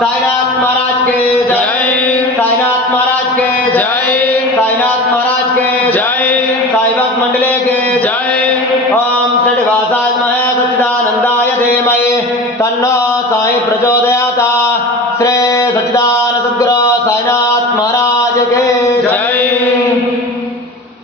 साईनाथ महाराज के जय। साईनाथ महाराज के जय। साईनाथ महाराज के जय। साई भक्त मंडले के जय। ओम श्रीवासाय महे सच्चिदानंदाय धीमहि तन्नो साई प्रचोदयात्। श्री सच्चिदानंद सद्गुरु साईनाथ महाराज के